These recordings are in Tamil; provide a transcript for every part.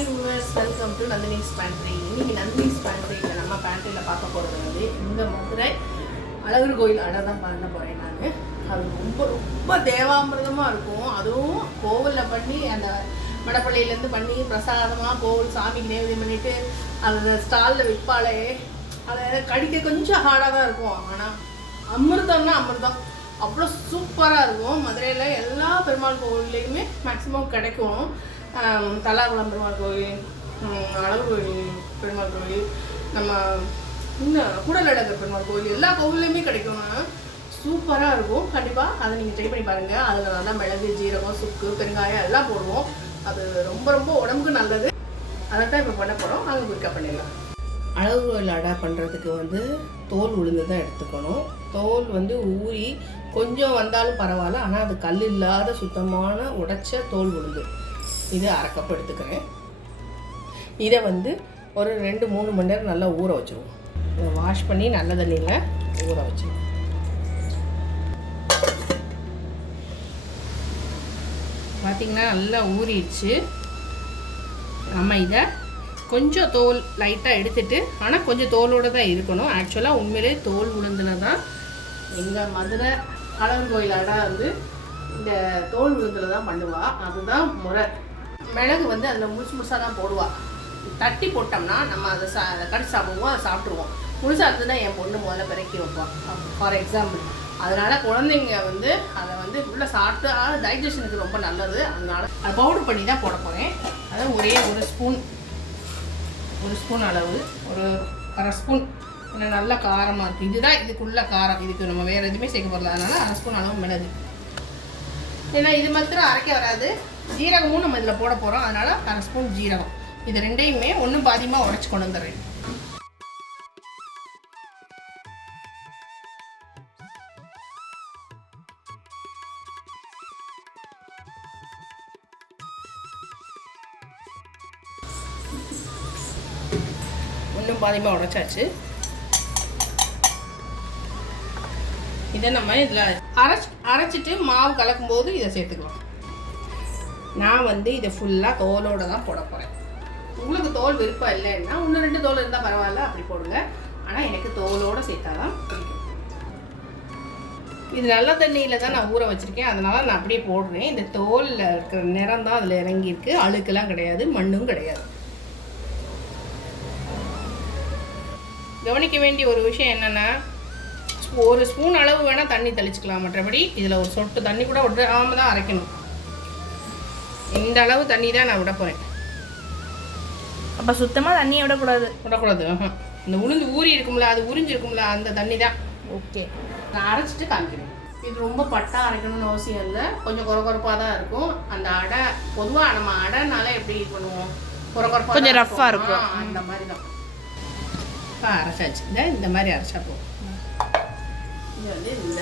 Viewers welcome to Nandini's pantry இன்னைக்கு நந்தினிஸ் பேண்ட்ரியில் நம்ம பேண்ட்ரியில் பார்க்க போகிறது வந்து இந்த மதுரை அழகர் கோயில் அடை தான் பண்ண போகிறேன் நான். அது ரொம்ப ரொம்ப தேவாமிரதமாக இருக்கும். அதுவும் கோவிலில் பண்ணி அந்த மடப்பள்ளியிலேருந்து பண்ணி பிரசாதமாக கோவில் சாமிக்கு நேவதியம் பண்ணிட்டு அந்த ஸ்டாலில் விற்பாலே அதை கடிக்க கொஞ்சம் ஹார்டாக தான் இருக்கும். ஆனால் அமிர்தம்னா அமிர்தம். அவ்வளோ சூப்பராக இருக்கும். மதுரையில் எல்லா பெருமாள் கோவில்லையுமே மேக்ஸிமம் கிடைக்கும். தலாகுளம் பெருமாள் கோவில் அழகு கோவில் பெருமாள் கோவில் நம்ம இன்னும் கூடலடகர் பெருமாள் கோவில் எல்லா கோவில்லையுமே கிடைக்கும். சூப்பராக இருக்கும். கண்டிப்பாக அதை நீங்கள் ட்ரை பண்ணி பாருங்கள் அதில் நல்லா மிளகு ஜீரகம் சுக்கு பெருங்காயம் எல்லாம் போடுவோம். அது ரொம்ப ரொம்ப உடம்புக்கு நல்லது. அதை தான் இப்போ பண்ண போகிறோம் அங்கே குயிக்காக பண்ணிடலாம். அழகு கோயில் அடா பண்ணுறதுக்கு வந்து தோல் உளுந்து தான் எடுத்துக்கணும். தோல் வந்து ஊறி கொஞ்சம் வந்தாலும் பரவாயில்ல. ஆனால் அது கல் இல்லாத சுத்தமான உடைச்ச தோல் உளுந்து. இது அரை கப் எடுத்துக்கிறேன் இதை வந்து ஒரு ரெண்டு மூணு மணி நேரம் நல்லா ஊற வச்சுருவோம். இதை வாஷ் பண்ணி நல்ல தண்ணியில் ஊற வச்சிருவோம். பார்த்திங்கன்னா நல்லா ஊறிடுச்சு. நம்ம இதை கொஞ்சம் தோல் லைட்டாக எடுத்துட்டு ஆனால் கொஞ்சம் தோலோடு தான் இருக்கணும். ஆக்சுவலாக உண்மையிலே தோல் உளுந்தில் தான் எங்கள் மதுரை அழகர் கோயில் வந்து இந்த தோல் உளுந்தில் தான் பண்ணுவாள் அதுதான் முறை. மிளகு வந்து அதில் முழுசு முழுசாக தான் போடுவாள் தட்டி போட்டோம்னா நம்ம அதை சா அதை கடிச்சு சாப்பிடுவோம் அதை சாப்பிட்ருவோம் முழுசாக தான் என் பொண்ணு முதல்ல பிறக்கி வைப்பான் ஃபார் எக்ஸாம்பிள் அதனால் குழந்தைங்க வந்து அதை வந்து உள்ளே சாப்பிட்டா டைஜஷனுக்கு ரொம்ப நல்லது. அதனால் அதை பவுடர் பண்ணி தான் போட போகிறேன் அதாவது ஒரே ஒரு ஸ்பூன் ஒரு ஸ்பூன் அளவு ஒரு அரை ஸ்பூன் இல்லை நல்லா காரமாக இருக்குது இதுதான் இதுக்குள்ள காரம். இதுக்கு நம்ம வேறு எதுவுமே சேர்க்க போகிறல அதனால் அரை ஸ்பூன் அளவு மிளகு. ஏன்னா இது மாத்திரம் அரைக்க வராது. ஜீரகமும் நம்ம இதில் போட போகிறோம் அதனால் அரை ஸ்பூன் ஜீரகம். இது ரெண்டையுமே ஒன்றும் பாதியமாக உடச்சி கொண்டு வந்துடுறேன். ஒன்றும் பாதியமாக உடைச்சாச்சு. இதை நம்ம இதில் அரைச்சி அரைச்சிட்டு மாவு கலக்கும் போது இதை சேர்த்துக்கலாம். நான் வந்து இதை ஃபுல்லாக தோலோடு தான் போட போகிறேன் உங்களுக்கு தோல் விருப்பம் இல்லைன்னா ஒன்று ரெண்டு தோல் இருந்தால் பரவாயில்ல அப்படி போடுங்க. ஆனால் எனக்கு தோலோடு சேர்த்தா தான் பிடிக்கும். இது நல்ல தண்ணியில் தான் நான் ஊற வச்சுருக்கேன். அதனால் நான் அப்படியே போடுறேன். இந்த தோலில் இருக்கிற நிறம் தான் அதில் இறங்கியிருக்கு. அழுக்கெல்லாம் கிடையாது மண்ணும் கிடையாது. கவனிக்க வேண்டிய ஒரு விஷயம் என்னென்னா ஒரு ஸ்பூன் அளவு வேணால் தண்ணி தெளிச்சுக்கலாம். மற்றபடி இதில் ஒரு சொட்டு தண்ணி கூட விடாம தான் அரைக்கணும். இந்த அளவு தண்ணி தான் நான் விட போகிறேன் அப்போ சுத்தமாக தண்ணியை விடக்கூடாது. விடக்கூடாது. ஆஹா. இந்த உளுந்து ஊறி இருக்கும்ல அது உறிஞ்சிருக்கும்ல அந்த தண்ணி தான். ஓகே. நான் அரைச்சிட்டு காமிக்கிறேன். இது ரொம்ப பட்டா அரைக்கணும்னு அவசியம் இல்லை. கொஞ்சம் குறகுறப்பாக தான் இருக்கும். அந்த அடை பொதுவாக நம்ம அடைனால எப்படி இது பண்ணுவோம்? குறகுறப்பா கொஞ்சம் ஆ இருக்கும். அந்த மாதிரி தான். இப்போ அரைச்சாச்சு. இந்த இந்த மாதிரி அரைச்சா போதும். இது வந்து இந்த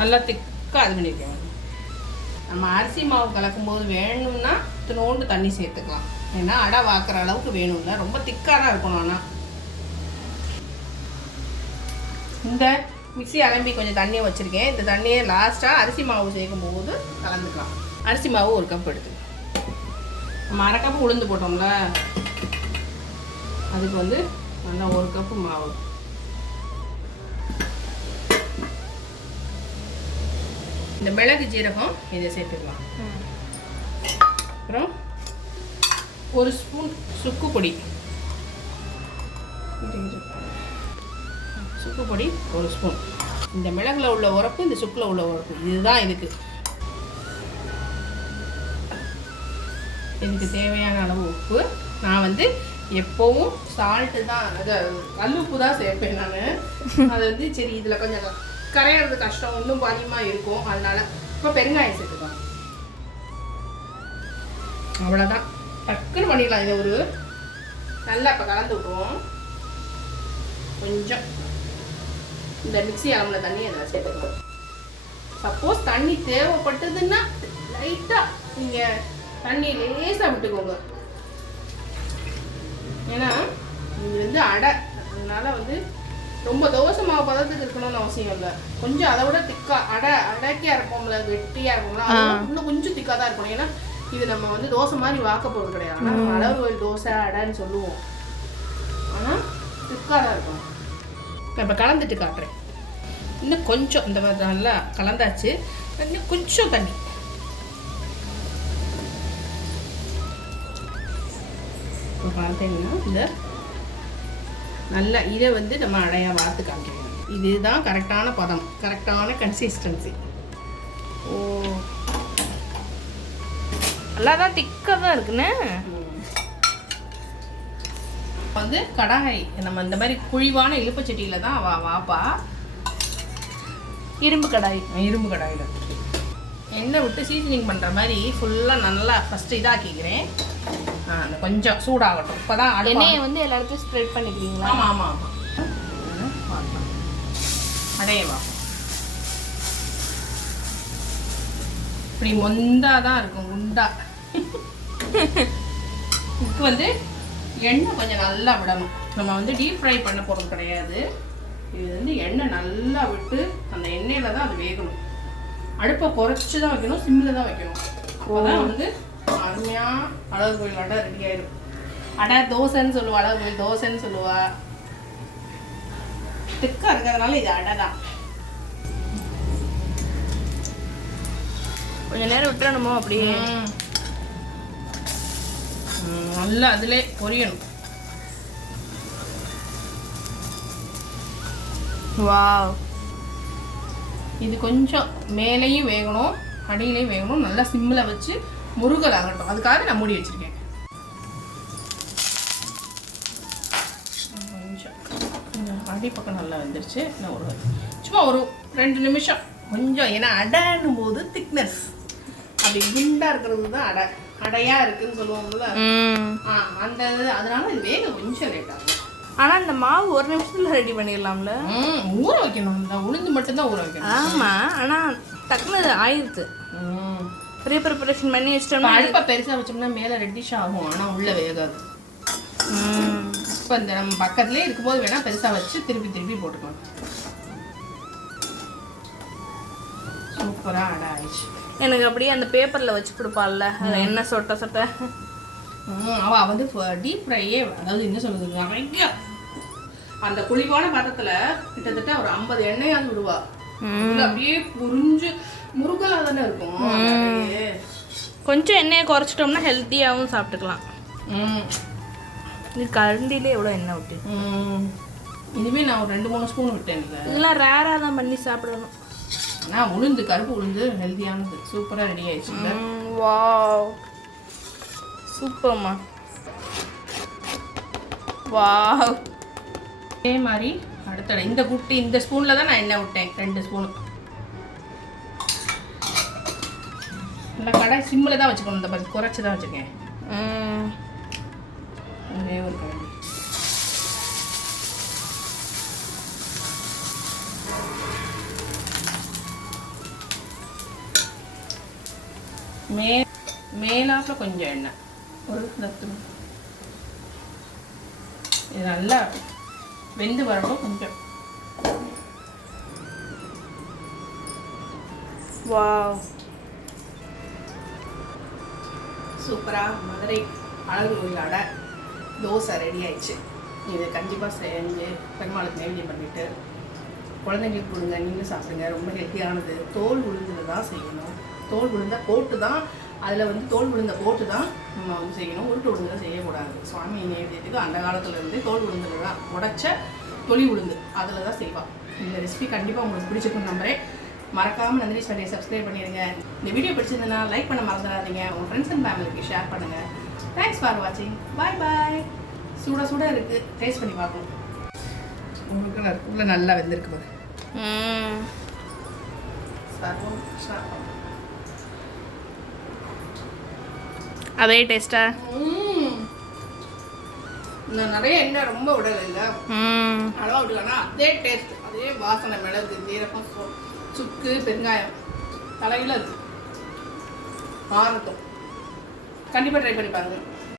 நல்லா திக்காக அது பண்ணியிருக்கேன் நம்ம அரிசி மாவு கலக்கும்போது வேணும்னா இத்தினோண்டு தண்ணி சேர்த்துக்கலாம். ஏன்னா அடை வாக்குற அளவுக்கு வேணும்ல. ரொம்ப திக்காக தான் இருக்கணும் ஆனால் இந்த மிக்ஸி அலம்பி கொஞ்சம் தண்ணியை வச்சுருக்கேன். இந்த தண்ணியை லாஸ்ட்டாக அரிசி மாவு சேர்க்கும் போது கலந்துக்கலாம். அரிசி மாவு ஒரு கப் எடுத்துக்கலாம் நம்ம அரை கப் உளுந்து போட்டோம்ல. அதுக்கு வந்து நல்லா ஒரு கப்பு மாவு. இந்த மிளகு ஜீரகம் இதை சேர்த்துக்கலாம். அப்புறம் ஒரு ஸ்பூன் சுக்கு பொடி. சுக்கு பொடி ஒரு ஸ்பூன். இந்த மிளகுல உள்ள உரப்பு இந்த சுக்கில் உள்ள உரப்பு. இதுதான் இதுக்கு. இதுக்கு தேவையான அளவு உப்பு. நான் வந்து எப்போவும் சால்ட்டு தான் அது கல் உப்பு தான் சேர்ப்பேன் நான். அது வந்து சரி இதில் கொஞ்சம் கரையிறது கஷ்டம் இன்னும் அதிகமாக இருக்கும். அதனால இப்போ பெருங்காயம் சேர்த்துக்கலாம். அவ்வளோதான் டக்குன்னு பண்ணிடலாம் இதை ஒரு. நல்லா இப்போ கலந்து கொஞ்சம். இந்த மிக்ஸி அளவில் தண்ணி அதில் சேர்த்துக்கலாம். சப்போஸ் தண்ணி தேவைப்பட்டதுன்னா லைட்டாக நீங்கள் தண்ணி லேசாக விட்டுக்கோங்க. ஏன்னா இது வந்து அடை. அதனால வந்து ரொம்ப தோசை மாவு பதத்துக்கு இருக்கணும்னு அவசியம் இல்லை. கொஞ்சம் அதை விட திக்கா அடை அடைக்கியா இருப்போம்ல வெட்டியா இருக்கும்ல அது இன்னும் கொஞ்சம் திக்கா தான் இருக்கணும். ஏன்னா இது நம்ம வந்து தோசை மாதிரி வாக்க போகிறது கிடையாது. ஆனால் அளவு ஒரு தோசை அடைன்னு சொல்லுவோம். ஆனால் திக்காக தான் இருக்கும் இப்போ கலந்துட்டு காட்டுறேன். இன்னும் கொஞ்சம் இந்த மாதிரி நல்லா கலந்தாச்சு. இன்னும் கொஞ்சம் தண்ணி. பார்த்தீங்கன்னா இந்த நல்லா இதை வந்து நம்ம அடையா வார்த்து காமிக்கிறோம் இதுதான் கரெக்டான பதம். கரெக்டான கன்சிஸ்டன்சி ஓ. நல்லா தான் திக்காக தான் இருக்குண்ணே வந்து கடாய் நம்ம இந்த மாதிரி குழிவான இழுப்புச்சட்டியில் தான் வா வாப்பா. இரும்பு கடாய். இரும்பு கடாயில் எண்ணெய் விட்டு சீசனிங் பண்ணுற மாதிரி ஃபுல்லாக நல்லா ஃபஸ்ட்டு இதாக்கிக்கிறேன். கொஞ்சம் சூடாகட்டும். இப்போ தான் எண்ணெயை வந்து எல்லா இடத்தையும் ஸ்ப்ரெட் பண்ணிக்கிறீங்களா? ஆமாம் ஆமாம் ஆமாம் அடையவா இப்படி மொந்தா தான் இருக்கும் குண்டா. இதுக்கு வந்து எண்ணெய் கொஞ்சம் நல்லா விடணும். நம்ம வந்து டீப் ஃப்ரை பண்ண போகிறது கிடையாது. இது வந்து எண்ணெய் நல்லா விட்டு அந்த எண்ணெயில் தான் அது வேகணும். அடுப்பை குறைச்சி தான் வைக்கணும் சிம்மில் தான் வைக்கணும். அப்போ தான் வந்து அருமையாக அழகு கோயில் அடை ரெடி ஆயிடும் அடை தோசைன்னு சொல்லுவா அழகு கோயில் தோசைன்னு சொல்லுவா. திக்கா இருக்கிறதுனால இது அடை தான். கொஞ்ச நேரம் விட்டுறணுமோ அப்படியே? நல்லா அதிலே பொரியணும். வாவ். இது கொஞ்சம் மேலேயும் வேகணும் அடியிலையும் வேகணும் நல்லா சிம்மில் வச்சு முருகல் ஆகட்டும் அதுக்காக நான் மூடி வச்சிருக்கேன். கொஞ்சம் கொஞ்சம் அடி பக்கம் நல்லா வந்துருச்சு. இன்னும் ஒரு சும்மா ஒரு ரெண்டு நிமிஷம். கொஞ்சம் ஏன்னா அடைன்னும் போது திக்னஸ் அப்படி குண்டா இருக்கிறது தான் அடை. அடையா இருக்குன்னு சொல்லுவாங்கல்ல? ம். ஆ அந்த அதனால இது வேக கொஞ்சம் லேட் ஆகும் ஆனால் இந்த மாவு ஒரு நிமிஷத்துல ரெடி பண்ணிடலாம்ல? ம், ஊற வைக்கணும். இந்த உளுந்து மட்டும்தான் ஊற வைக்கணும். ஆமாம் ஆனால் டக்குனு ஆயிடுது ம். ப்ரீ ப்ரிப்பரேஷன் பண்ணி வச்சிட்டோம்னா அடுப்பை பெருசாக வச்சோம்னா மேலே ரெட்டிஷ் ஆகும். ஆனால் உள்ள வேகாது. இப்போ இந்த நம்ம பக்கத்துலேயே இருக்கும்போது வேணால் பெருசாக வச்சு திருப்பி திருப்பி போட்டுக்கலாம். சூப்பராக அடை ஆயிடுச்சு. எனக்கு அப்படியே அந்த பேப்பரில் வச்சு கொடுப்பாள்ல. அதில் என்ன சொட்ட சொட்ட. ம், அவ வந்து டீப் ஃப்ரையே அதாவது என்ன சொல்றது நிறைய. அந்த குழிவான பாத்திரத்துல கிட்டத்தட்ட ஒரு ஐம்பது எண்ணெயாவது விடுவா. உள்ள அப்படியே புரிஞ்சு முருகலா தானே இருக்கும். கொஞ்சம் எண்ணெயை குறைச்சிட்டோம்னா ஹெல்த்தியாகவும் சாப்பிட்டுக்கலாம். இது கரண்டிலே எவ்வளோ எண்ணெய் விட்டு ம். இனிமே நான் ஒரு ரெண்டு மூணு ஸ்பூன் விட்டேன் இதுல. இதெல்லாம் ரேராக தான் பண்ணி சாப்பிடணும். ஆனால் உளுந்து கருப்பு உளுந்து ஹெல்த்தியானது சூப்பராக ரெடி ஆயிடுச்சு வாவ் சூப்பர்மா. வாவ் அதே மாதிரி அடுத்த இந்த குட்டி இந்த ஸ்பூனில் தான் நான் எண்ணெய் விட்டேன். ரெண்டு ஸ்பூனு நல்லா கடை சிம்மில் தான் வச்சுக்கணும். இந்த மாதிரி குறைச்சி தான் வச்சுருக்கேன். ஒரே ஒரு கரண்டி மே மேலாப்பில் கொஞ்சம் எண்ணெய். ஒரு இது நல்லா வெந்து வரட்டும் கொஞ்சம் வாவ். சூப்பராக மதுரை அழகு கோயில் அடை தோசை ரெடி ஆயிடுச்சு. இது கண்டிப்பாக செஞ்சு பெருமாளுக்கு நைவேத்தியம் பண்ணிட்டு குழந்தைங்களுக்கு கொடுங்க நீங்களும் சாப்பிடுங்க. ரொம்ப ஹெல்த்தியானது தோல் உளுந்தில் தான் செய்யணும். தோல் உளுந்த போட்டு தான் அதில் வந்து தோல் உளுந்த போட்டு தான் நம்ம வந்து செய்யணும். உருட்டு உளுந்தில் செய்யக்கூடாது. சுவாமி நைவேத்தியத்துக்கு அந்த காலத்துல இருந்து தோல் உளுந்தில் தான் உடைச்ச தொளி உளுந்து. அதில் தான் செய்வாள் இந்த ரெசிபி கண்டிப்பாக உங்களுக்கு பிடிச்சிருக்கும் நம்புறேன். மறக்காமல் நந்தினி சேனலை சப்ஸ்கிரைப் பண்ணிடுங்க இந்த வீடியோ பிடிச்சிருந்ததுன்னா லைக் பண்ண மறந்துடாதீங்க. உங்கள் ஃப்ரெண்ட்ஸ் அண்ட் ஃபேமிலிக்கு ஷேர் பண்ணுங்கள் தேங்க்ஸ் ஃபார் வாட்சிங் பாய் பாய் சூட சூட இருக்குது டேஸ்ட் பண்ணி பார்ப்போம். உங்களுக்கு உள்ள நல்லா வெந்திருக்கு பாரு. ம் கிருஷ்ணா அதே டேஸ்டா நிறைய எண்ணெய் ரொம்ப விடலை இல்லை அளவா விடலன்னா அதே டேஸ்ட் அதே வாசனை மிளகு ஜீரகம் சுக்கு பெருங்காயம் தலையில் இருக்கு ஆறட்டும் கண்டிப்பாக ட்ரை பண்ணி பாருங்க.